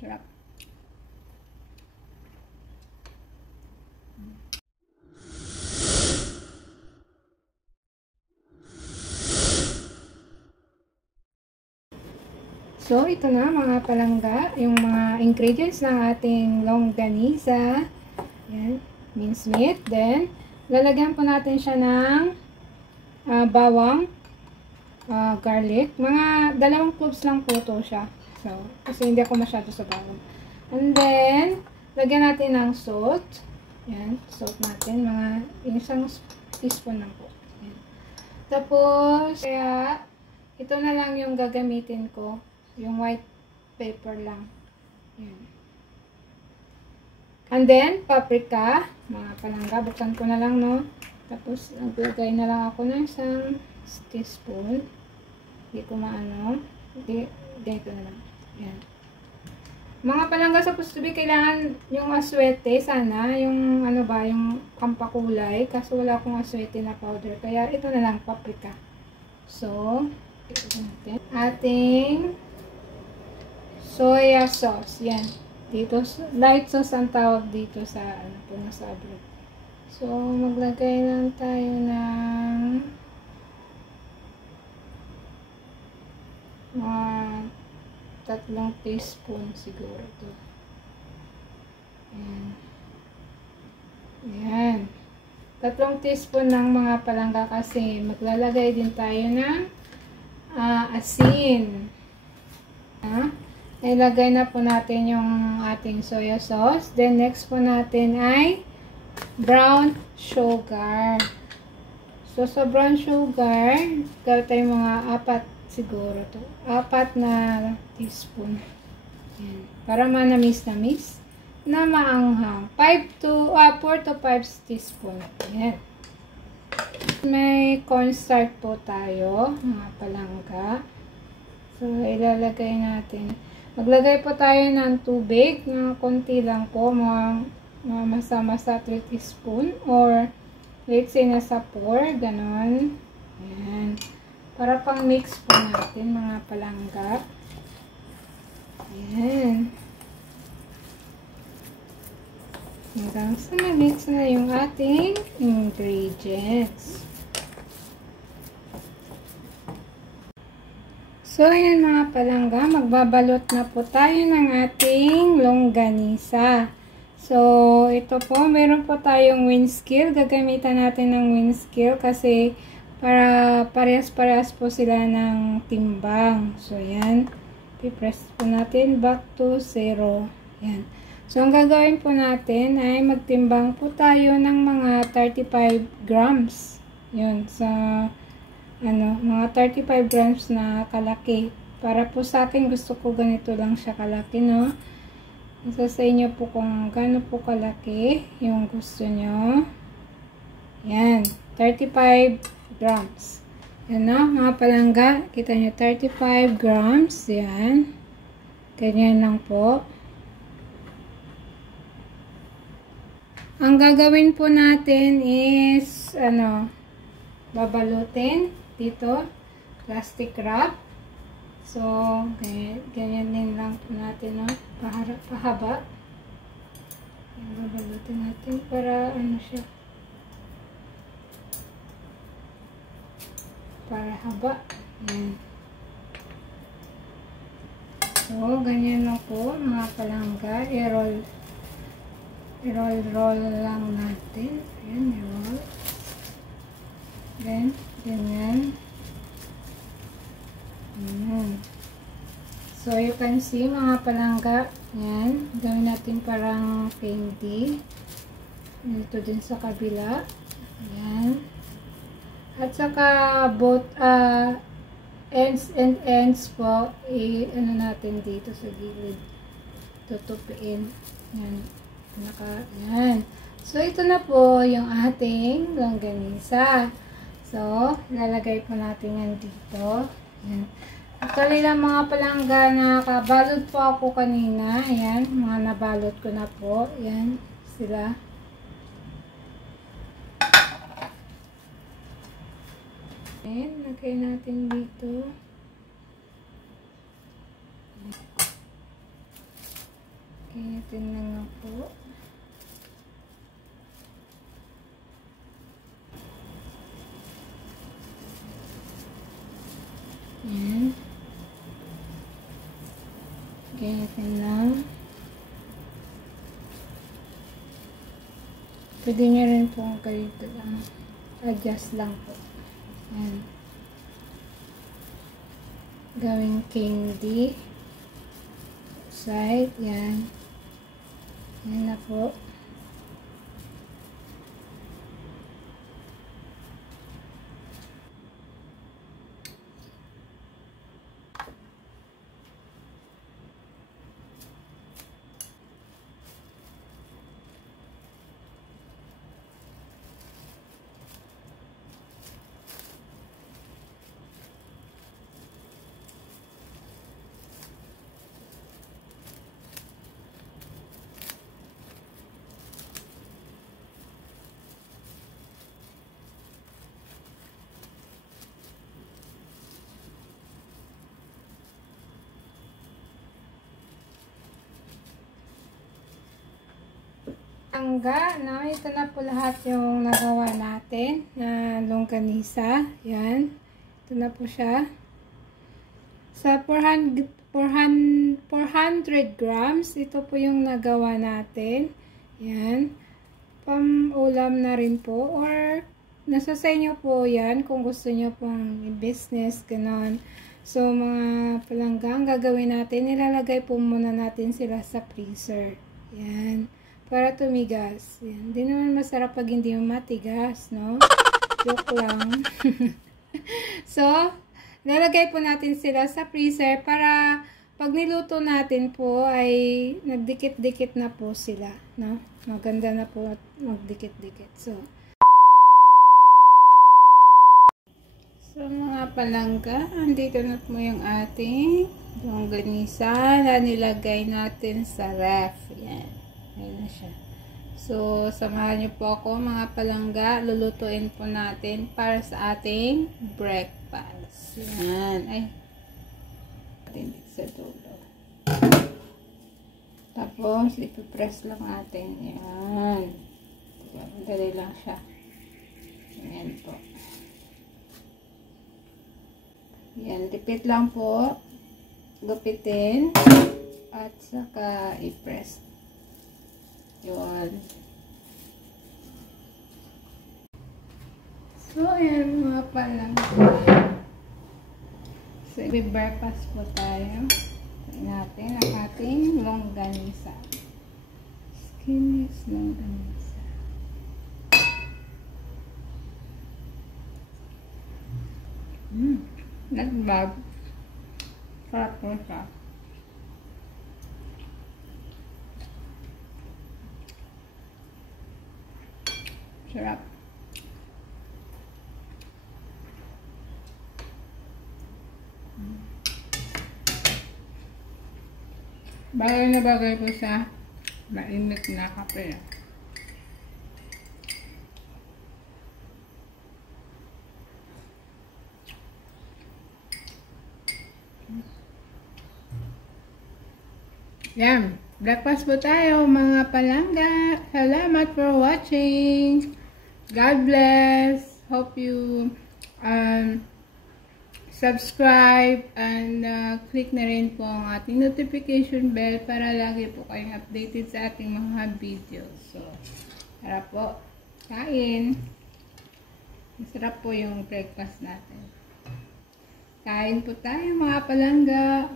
Sarap. So, ito na mga palangga, yung mga ingredients ng ating longganisa. Yan, minced meat. Then, lalagyan po natin siya ng bawang, garlic. Mga 2 cloves lang po ito siya. So, kasi hindi ako masyado sa bawang. And then, lagyan natin ng salt. Yan, salt natin. Mga 1 teaspoon lang po. Yan. Tapos, kaya, ito na lang yung gagamitin ko. Yung white pepper lang. Yan. And then, paprika. Mga palangga. Buksan ko na lang, no? Tapos, naglagay na lang ako ng 1 teaspoon. Hindi ko maano. Hindi, ganito na lang. Yan. Mga palangga, supposed to be, kailangan yung aswete, sana. Yung, ano ba, yung pampakulay. Kaso wala akong aswete na powder. Kaya, ito na lang, paprika. So, ito natin. Ating soya sauce. Yan. Dito, light sauce ang tawag dito sa, ano po, nasa abroad. So, maglagay lang tayo ng mga 3 teaspoon siguro ito. Yan. Yan. 3 teaspoon ng mga palangga kasi maglalagay din tayo ng asin. Ilagay na po natin yung ating soya sauce. Then, next po natin ay brown sugar. So, sa brown sugar, gawin tayo mga 4 siguro to. 4 na teaspoon. Yan. Para manamis-namis na maanghang. 4 to 5 teaspoon. Yan. May cornstarch po tayo, mga palangga. So, ilalagay natin. Maglagay po tayo ng tubig, na konti lang po, mga masa-masa 3 teaspoon or let's say nasa 4, ganon. Ayan. Para pang mix po natin, mga palangga. Ayan. Hanggang sa na-mix na yung ating ingredients. So, ayan mga palangga, magbabalot na po tayo ng ating longganisa. So, ito po, meron po tayong windscale. Gagamitan natin ng windscale kasi para parehas-parehas po sila ng timbang. So, ayan. I-press po natin back to 0. Ayan. So, ang gagawin po natin ay magtimbang po tayo ng mga 35 grams. Yun, mga 35 grams na kalaki. Para po sa akin, gusto ko ganito lang siya kalaki, no? Nasa sa inyo po kung gaano po kalaki yung gusto nyo. Yan, 35 grams. Yan, no? Mga palangga, kita nyo, 35 grams. Yan. Ganyan lang po. Ang gagawin po natin is, babalutin dito, plastic wrap. So, ganyan din lang po natin, no? Pahaba. Babalutin natin para siya. Para haba. Yan. So, ganyan lang po, mga palangga. I-roll lang natin. Ayan, i-roll. Then, ganyan. So, you can see, mga palangga, yan. Gawin natin parang candy. Ito din sa kabila. Ayan. At saka, both ends and ends po, natin dito sa gilid. Tutupiin. Yan. Yan. So, ito na po yung ating longganisa. So, lalagay po natin yan dito. Yan. Actually lang mga palangga, nakabalot po ako kanina. Ayan, mga nabalot ko na po. Ayan, sila. Ayan, lagay natin dito. natin na nga po. Yan. Lagyan natin lang. Pwede nyo rin po ganito lang. Adjust lang po. Yan. Gawing candy. Side. Yan. Yan na po. No? Ito na po lahat yung nagawa natin na longganisa. Yan. Ito na po siya. Sa 400 grams, ito po yung nagawa natin. Yan. Pam-ulam na rin po. Or, nasa sa inyo po yan kung gusto nyo pong i-business, ganon. So, mga palanggang gagawin natin, nilalagay po muna natin sila sa freezer. Yan. Para tumigas. Yan. Di naman masarap pag hindi matigas, no? Joke lang. So, lalagay po natin sila sa freezer para pag niluto natin po ay nagdikit-dikit na po sila, no? Maganda na po magdikit-dikit. So, mga palangga, andito na po yung ating longganisa na nilagay natin sa ref. Yan. Ayan na siya. So, samahan niyo po ako mga palangga. Lulutuin po natin para sa ating breakfast. Yan. Ay. Tindig sa dulo. Tapos, ipipress lang natin. Yan. Madali lang siya. Ayan po. Yan. Dipit lang po. Gupitin. At saka i-press. Yun. So, ayan mga palangga. So, i-breakfast po tayo. Tignan natin ang ating longganisa. Skinless longganisa. Not bad. Sarap po siya. Sarap. Bagay na bagay po sa mainit na kape. Yan. Breakfast po tayo mga palangga. Salamat for watching. God bless. Hope you subscribe and click na rin po ang ating notification bell para lagi po kayong updated sa ating mga videos. So, tara po. Kain. Masarap po yung breakfast natin. Kain po tayo mga palangga.